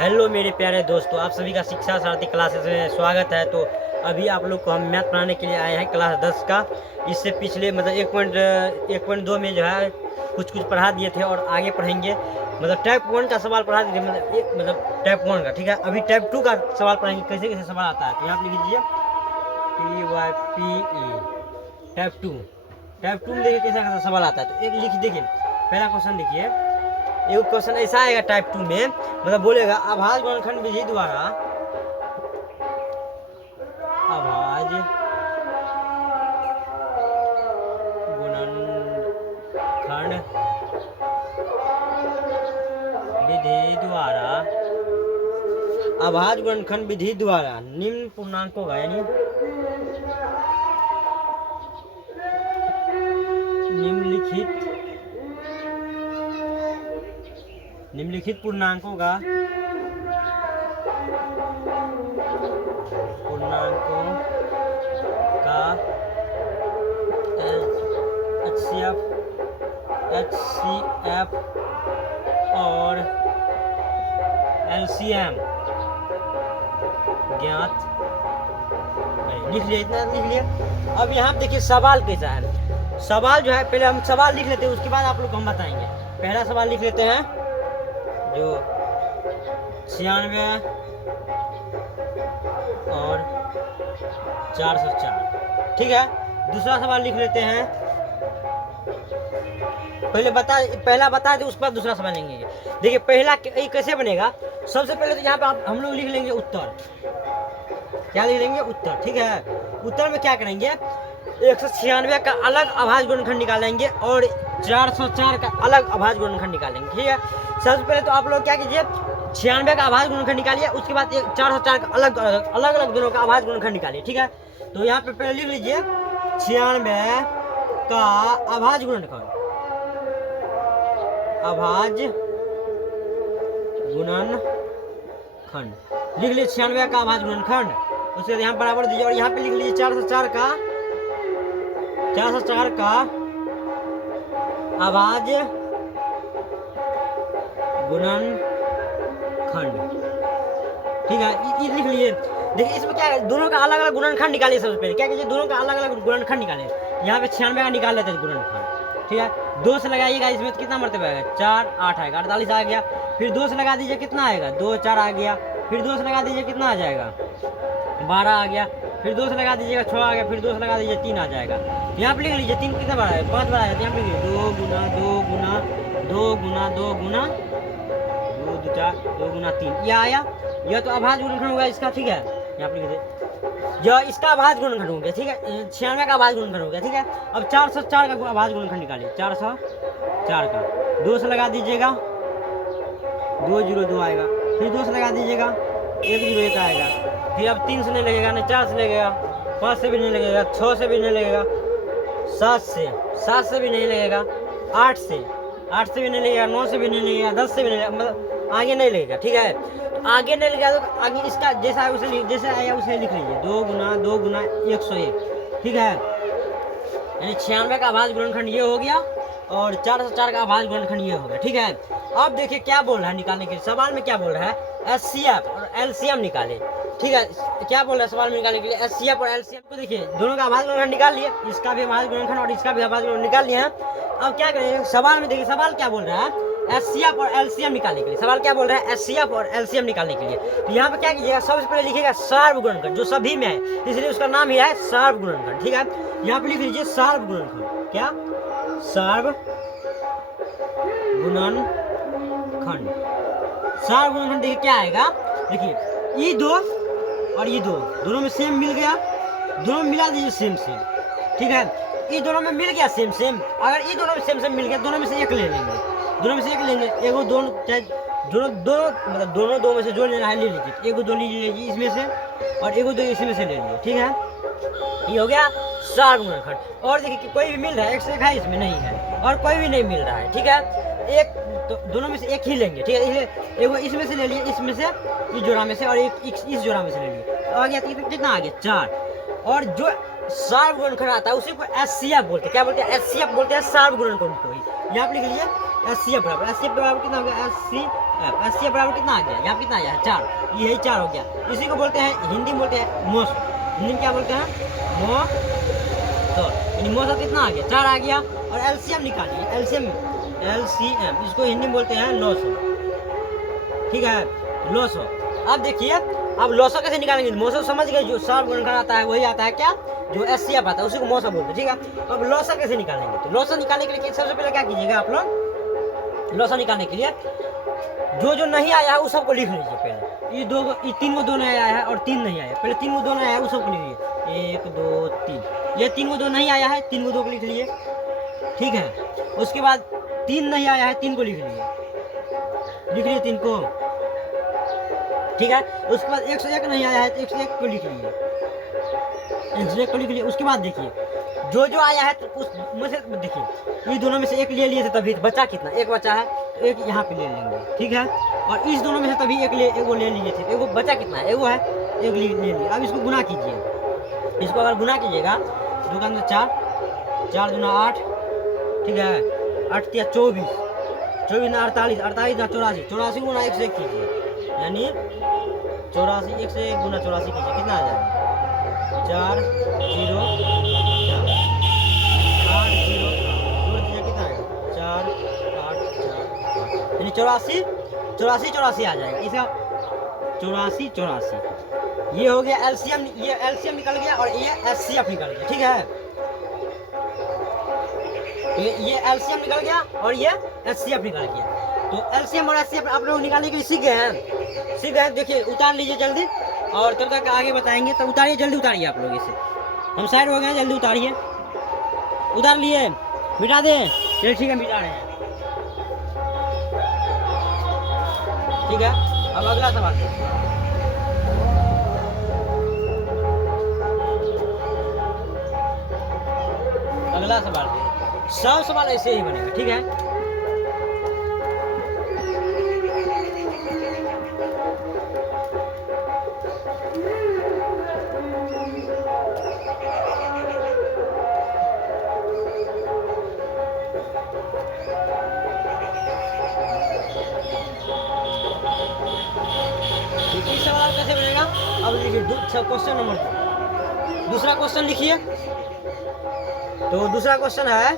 Hello मेरे प्यारे दोस्तों, आप सभी का शिक्षा सारथी क्लासेस में स्वागत है। तो अभी आप लोग को हम मैथ पढ़ाने के लिए आए हैं क्लास 10 का। इससे पिछले मतलब 1.2 में जो है कुछ पढ़ा दिए थे और आगे पढ़ेंगे। मतलब टाइप 1 का सवाल पढ़ा दिए थे, मतलब टाइप 1 का, ठीक है। अभी टाइप 2 का सवाल पढ़ेंगे, कैसे कैसे सवाल आता है। तो यहाँ लिख लीजिए PYPE टाइप 2 में देखिए कैसा कैसा सवाल आता है। तो एक लिख देखिए, पहला क्वेश्चन लिखिए। एक क्वेश्चन ऐसा आएगा टाइप 2 में, मतलब बोलेगा अभाज्य गुणनखंड विधि द्वारा अभाज्य गुणनखंड विधि द्वारा निम्न पूर्णांकों का यानी निम्नलिखित पूर्णांकों का HCF और LCM ज्ञात करें। लिख लिया, इतना लिख लिया। अब यहाँ देखिए सवाल कैसा है। सवाल जो है, पहले हम सवाल लिख लेते हैं, उसके बाद आप लोग को हम बताएंगे। पहला सवाल लिख लेते हैं जो 96 और 404, ठीक है। दूसरा सवाल लिख लेते हैं, पहला बता दे, उसके बाद दूसरा सवाल लेंगे। देखिए पहला कैसे बनेगा। सबसे पहले तो यहाँ पे हम लोग लिख लेंगे उत्तर। क्या लिख लेंगे? उत्तर, ठीक है। उत्तर में क्या करेंगे, 196 का अलग अभाज्य गुणनखंड निकालेंगे और 404 का अलग अभाज्य गुणनखंड निकालेंगे, ठीक है। सबसे पहले तो आप लोग क्या कीजिए, 96 का अभाज्य गुणनखंड निकालिए, उसके बाद 404 का अलग दोनों का अभाज्य गुणनखंड निकालिए, ठीक है। तो यहाँ पे पहले लिख लीजिए 96 का अभाज्य गुणनखंड लिख लीजिए 96 का अभाज्य गुणनखंड। उसके बाद यहाँ बराबर दीजिए और यहाँ पे लिख लीजिए 404 का अभाज्य गुणनखंड, ठीक है। ये लिख लीजिए। देखिए इसमें क्या है, दोनों का अलग अलग गुणनखंड निकालिए। सबसे पहले क्या कीजिए, दोनों का अलग अलग गुणनखंड निकालिए। यहाँ पे 96 का निकाल लेते हैं गुणनखंड, ठीक है। 2 से लगाइएगा, इसमें कितना मरतबा आएगा, 4 8 आएगा, 48 आ गया। फिर 2 से लगा दीजिए, कितना आएगा, 2 4 आ गया। फिर 2 से लगा दीजिए, कितना आ जाएगा, 12 आ गया। फिर 2 से लगा दीजिएगा, 6 आ गया। फिर 2 से लगा दीजिए, 3 आ जाएगा। यहाँ पे लिख लीजिए 3 कितना बड़ा है, 5 बड़ा है। यहाँ पे लिखिए 2 गुना 2 गुना 2 गुना 2 गुना 2 2 4 2 गुना 3, यह आया। यह तो अभाज्य गुणनखंड होगा इसका, ठीक है। यहाँ पे लिख दीजिए, यह इसका अभाज्य गुणनखंड हो गया, ठीक है। 96 का अभाज्य गुणनखंड हो गया, ठीक है। अब 404 का अभाज्य गुणनखंड निकालिए। 404 का 2 से लगा दीजिएगा, 2 0 2 आएगा। फिर 2 से लगा दीजिएगा, 1 0 1 आएगा। फिर अब 3 से नहीं लगेगा, नहीं 4 से लगेगा, 5 से भी नहीं लगेगा, 6 से भी नहीं लगेगा, 7 से भी नहीं लगेगा, 8 से भी नहीं लगेगा, 9 से भी नहीं लगेगा, 10 से भी नहीं लगेगा, मतलब आगे नहीं लगेगा, ठीक है। तो आगे नहीं लगेगा तो आगे इसका जैसा है जैसे आया उसे लिख लीजिए, 2 गुना 101, ठीक है। यानी 96 का अभाज्य गुणनखंड ये हो गया और 404 का अभाज्य गुणनखंड ये हो गया, ठीक है। अब देखिए क्या बोल रहा है निकालने के लिए। सवाल में क्या बोल रहा है, HCF और LCM निकाले, ठीक है। क्या बोल रहा है सवाल में निकालने के लिए, HCF और LCM को देखिए, दोनों का अभाज्य गुणनखंड निकाल लिए। इसका भी अभाज्य गुणनखंड और इसका भी अभाज्य गुणनखंड निकाल लिया है। अब क्या करेंगे, सवाल में देखिए सवाल क्या बोल रहा है, HCF और LCM निकालने के लिए। सवाल क्या बोल रहा है, HCF और LCM निकालने के लिए। तो यहाँ पे क्या कीजिएगा, सबसे पहले लिखिएगा सार्व गुणनखंड, जो सभी में है, इसलिए उसका नाम ही है सार्व गुणनखंड, ठीक है। यहाँ पे लिख लीजिए सार्व गुणनखंड। क्या, सार्व गुणनखंड। सार्व गुणनखंड देखिए क्या आएगा, देखिए ये 2 और ये 2 दोनों में सेम मिल गया, दोनों में मिला दीजिए सेम, ठीक है। ये दोनों में मिल गया सेम। अगर ये दोनों में सेम मिल गया, दोनों में से एक ले लेंगे, एगो दोनों चाहे मतलब दोनों 2 में से जो लेना है ले लीजिए। एगो 2 लीजिए इसमें से और एगो 2 इसमें से ले लीजिए, ठीक है। ये हो गया सार्व गुणनखंड। और देखिए कोई भी मिल रहा है, एक से एक है, इसमें नहीं है, और कोई भी नहीं मिल रहा है, ठीक है। एक तो दोनों में से एक ही लेंगे, ठीक है। इसलिए एगो इसमें से ले लिए, इसमें से इस जोड़ा में से, और एक इस जोड़ा में से ले लिए। तो आ गया कितना आ गया, 4। और जो सार्व गुणनखंड आता है उसी को HCF बोलते हैं। क्या बोलते हैं, HCF बोलते हैं सार्व गुणनखंड को ही। यहाँ पे लिख लीजिए HCF बराबर कितना होगा, एफ। एस सी एफ बराबर कितना आ गया, यहाँ कितना आया है 4, यही 4 हो गया। इसी को बोलते हैं हिंदी में बोलते हैं मोस, हिंदी में क्या बोलते हैं मो। तो मोसा कितना आ गया 4 आ गया। और एलसीएम निकालिए, एलसीएम इसको हिंदी में बोलते हैं लॉसो, ठीक है लॉसो। अब देखिए अब लॉसो कैसे निकालेंगे, मोसा समझ गए, जो सार्व गुणनखंड आता है वही आता है क्या, जो एचसीएफ आता है उसी को मोसा बोलते हैं, ठीक है। अब लॉसा कैसे निकालेंगे, तो लॉसा निकालने के लिए सबसे पहले क्या कीजिएगा आप लोग, लॉसा निकालने के लिए जो नहीं आया है उस सबको लिख लीजिए पहले। ये 3 को 2 नहीं आया है और 3 नहीं आया, पहले 3 को 2 नहीं आया है उस सबको लिख लीजिए, 1 2 3। ये 3 को 2 नहीं आया है, 3 को 2 को लिख लिए, ठीक है। उसके बाद 3 नहीं आया है, 3 को लिख लिए 3 को, ठीक है। उसके बाद 101 नहीं आया है तो 101 को लिख लिए, 101 को लिख लिए। उसके बाद देखिए जो आया है तो उसमें से देखिए, इस दोनों में से एक ले लिए थे तभी बचा कितना, एक बचा है तो एक यहाँ पे ले लेंगे, ठीक है। और इस दोनों में से तभी एक वो ले लिए थे, एगो बचा कितना है, एगो है, एक ले लिए। अब इसको गुना कीजिए, इसको अगर गुना कीजिएगा 2 का अंदर 4, 4 दूना 8, ठीक है, 8 या 24, 24 ना 48, 48 ना 84, 84 गुना 101 कीजिए, यानी 84, 101 गुना 84 कीजिए, कितना आ जाएगा 4 0 4, 8 0 जोड़ दीजिए कितना आएगा 4 8 4, यानी 84 84 84 आ जाएगा इसका, 84 84। ये हो गया एलसीएम, ये एलसीएम निकल गया और ये एचसीएफ निकल गया, ठीक है। ये एलसीएम निकल गया और ये एचसीएफ निकल गया। तो एलसीएम और एचसीएफ आप लोग निकालने के लिए सीख गए हैं, देखिए उतार लीजिए जल्दी, और तब तक आगे बताएंगे। तो उतारिए, जल्दी उतारिए आप लोग इसे, हम साइड हो गए, जल्दी उतारिए। उतार लिए, मिटा दें, चलिए ठीक है मिटा रहे हैं, ठीक है। अब अगला सवाल, अगला सवाल सब सवाल ऐसे ही बनेगा, ठीक है। सवाल कैसे बनेगा, अब देखिए क्वेश्चन नंबर 2, दूसरा क्वेश्चन लिखिए। तो दूसरा क्वेश्चन है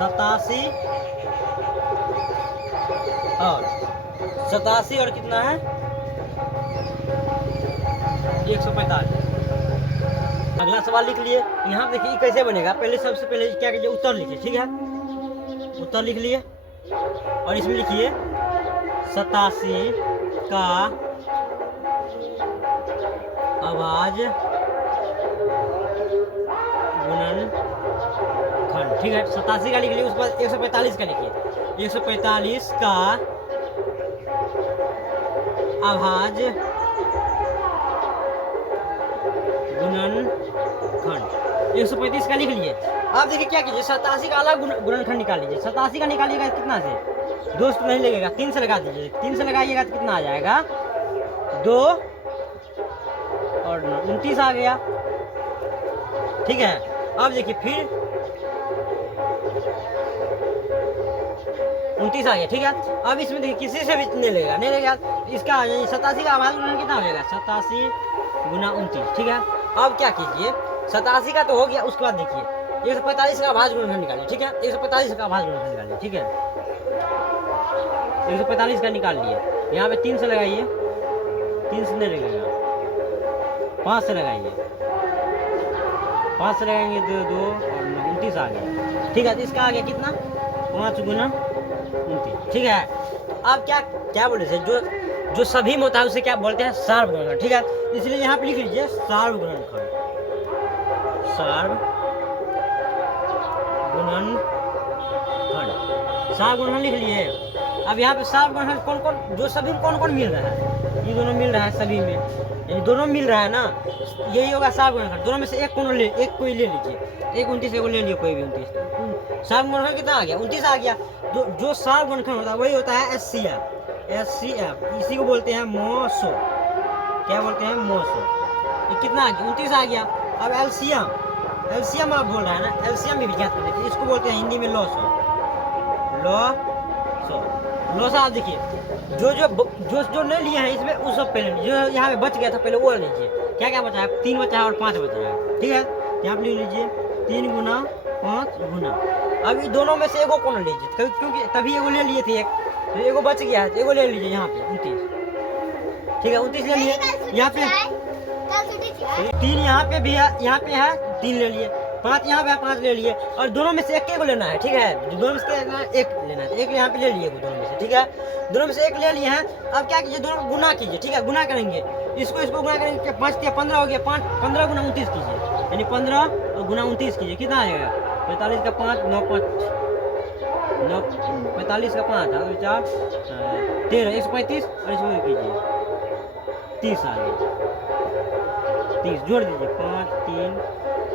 87 और कितना है 145। अगला सवाल लिख लिए। यहाँ देखिए कैसे बनेगा, पहले सबसे पहले क्या कीजिए उत्तर लिखिए, ठीक है। उत्तर लिख लिए और इसमें लिखिए 87 का आवाज गुणनखंड, ठीक है। 87 का लिख लिए, उसके बाद 145 का लिखिए, 145 का आवाज गुणनखंड, 135 का लिख लिए। आप देखिए क्या कीजिए 87 का अलग गुणनखंड निकाल लीजिए। 87 का निकालिएगा कितना से, दोस्त नहीं लगेगा, 3 से लगा दीजिए, 3 से लगाइएगा तो कितना आ जाएगा 2 और 29 आ गया, ठीक है। अब देखिए फिर 29 आ गया, ठीक है। अब इसमें देखिए किसी से भी नहीं लगेगा, इसका 87 का आवाज गुणन कितना हो जाएगा 87 गुना 29, ठीक है। अब क्या कीजिए 87 का तो हो गया, उसके बाद देखिए 145 का आवाज गुणनखंड निकालिए, ठीक है। 145 का आवाज गुणनखंड निकालिए, ठीक है। 145 का निकाल लिए, यहाँ पे 3 से लगाइए, 3 से नहीं लगेगा, 5 से लगाइए, 5 से लगाएंगे तो 2 और 29 आ गया, ठीक है। तो इसका आ गया कितना 5 गुना 29, ठीक है। अब क्या बोले थे, जो सभी में होता है उसे क्या बोलते हैं सार्व गुणनखंड, ठीक है। इसलिए यहाँ पे लिख लीजिए सार्व गुणनखंड, सार्व गुणनखंड, सार्व गुणनखंड लिख लिए। अब यहाँ पे सार्व गुणनखंड कौन कौन, जो सभी में कौन कौन मिल रहा है, ये दोनों मिल रहा है सभी में, यानी दोनों मिल रहा है ना, यही होगा सार्व गुणनखंड। दोनों में से एक कोई ले लीजिए, एक 29 एगो ले लिया कोई भी 29, सार्व गुणनखंड कितना आ गया 29 आ गया। जो सार्व गुणनखंड होता है वही होता है एचसीएफ, इसी को बोलते हैं मोसो, क्या बोलते हैं मोसो। ये कितना आ गया 29 आ गया। अब एलसीएम एलसीएम आप बोल रहा है ना, एलसीएम भी ज्ञात कर देखिए, इसको बोलते हैं हिंदी में लॉसो। लॉसा आप देखिए, जो ले लिए हैं इसमें उस सब पहले जो यहाँ पे बच गया था पहले वो लीजिए। क्या क्या बचा है, 3 बचा है और 5 बचा है, ठीक है। यहाँ पे ले लीजिए 3 गुना 5 गुना। अभी दोनों में से एगो कौन लीजिए, क्योंकि तभी एगो ले लिए थे एक, तो एगो बच गया है, एगो ले लीजिए यहाँ पे 29, ठीक है 29 ले लिए। यहाँ पे 3 यहाँ पे भी है, यहाँ पे है 3 ले लिए, 5 यहाँ पे 5 ले लिए, और दोनों में से एक को लेना है, ठीक है। दोनों में से एक लेना है, एक यहाँ पे ले लिए दोनों में से, ठीक है। दोनों में से एक ले लिए हैं। अब क्या कीजिए, दोनों को गुना कीजिए, ठीक है। गुना करेंगे, इसको गुना करेंगे, 5 के 15 हो गया, 15 गुना 29 कीजिए, यानी 15 और गुना 29 कीजिए, कितना आएगा 45 का 5 9 5 9 45 का 5 4 13 135 और इसको कीजिए 30 आ गया, 30 जोड़ दीजिए 5 3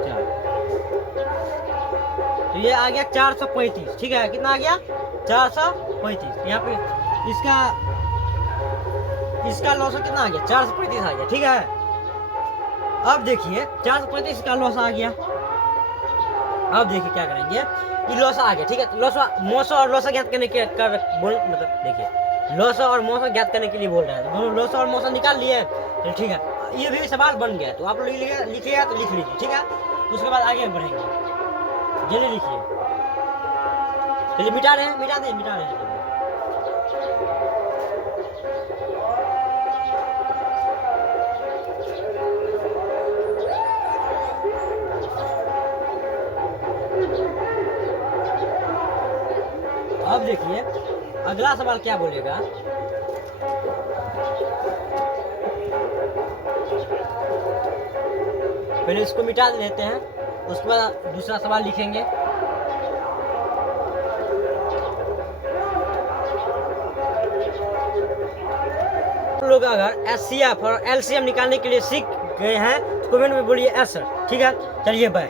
4, तो ये आ गया 435, ठीक है। कितना आ गया 435। यहाँ पे इसका लॉस कितना आ गया 435 आ गया, ठीक है। अब देखिए 435 का लॉस आ गया। अब देखिए क्या करेंगे, ये लॉस आ गया, ठीक है। लॉसा मौसा और लॉसा ज्ञात करने के मतलब देखिए लॉसा और मौसा ज्ञात करने के लिए बोल रहे हैं, दोनों लॉसा और मौसा निकाल लिए, तो ठीक है। ये भी सवाल बन गया, तो आप लोग लिखिएगा तो लिख लीजिए, ठीक है। उसके बाद आगे बढ़ेंगे, जल्दी लिखिए, चलिए मिटा रहे हैं। अब देखिए अगला सवाल क्या बोलेगा, पहले इसको मिटा देते हैं, उसके बाद दूसरा सवाल लिखेंगे। लोग अगर एचसीएफ और एलसीएम निकालने के लिए सीख गए हैं तो कमेंट में बोलिए एस सर, ठीक है। चलिए बाय।